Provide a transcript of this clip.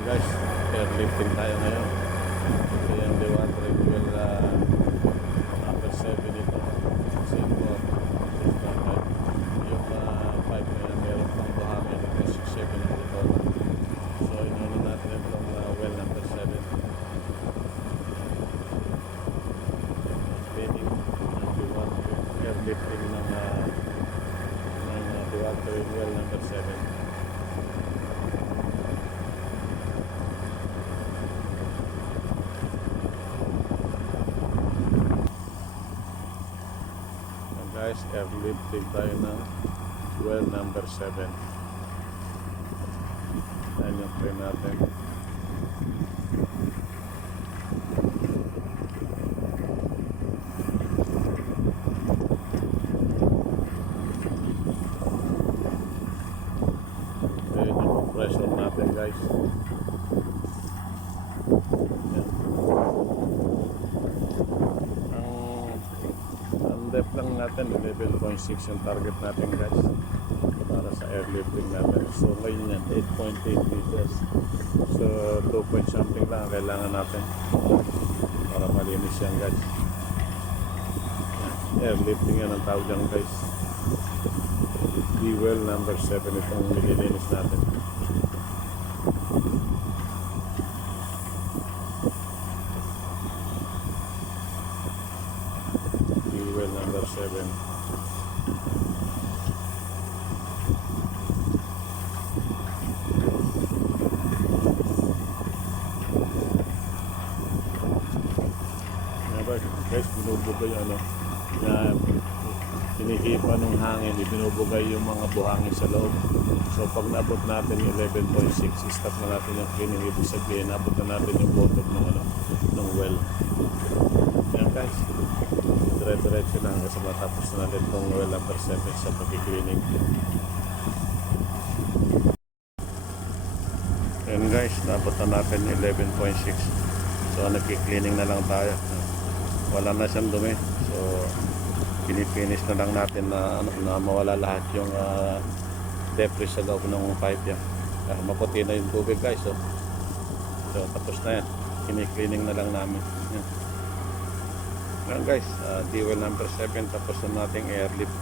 Guys, airlifting tayo ngayon. So yung dewatering well number 7 ito. Silver. Yung 5 na yan, meron pang buhangin kasi 7 ang ito. So inano natin itong well number 7. Cleaning ng dewatering, airlifting ng dewatering well number 7. Guys, airlifting tayo ng well number 7. Ayan yung train natin. Ayan yung compressor natin, guys. Depth lang natin, level 0.6 yung target natin, guys, para sa airlifting natin. So ngayon yan, 8.8 meters. So 2 point something lang ang kailangan natin para malinis yan, guys. Airlifting yan ang tawag yan, guys. D-well number 7 itong nililinis natin. Well number 7. Guys, binubugay hinihipa ng hangin, binubugay yung mga buhangin sa loob. So pag naabot natin yung 11.6, stop na natin yung cleaning. Ibig sabihin, naabot na natin yung bottom ng well. Yan, guys, dire-diretso lang kasi matapos na natin itong well number 7 sa pag-cleaning. Yan, guys, naabot na natin 11.6. So nag-cleaning na lang tayo. Wala na siyang dumi. So pinifinish na lang natin na mawala lahat yung debris sa loob ng pipe yan. Maputi na yung tubig, guys. So tapos na yan. Kini-cleaning na lang namin. Yan. Yan, guys, D-well number 7, tapos na nating airlift.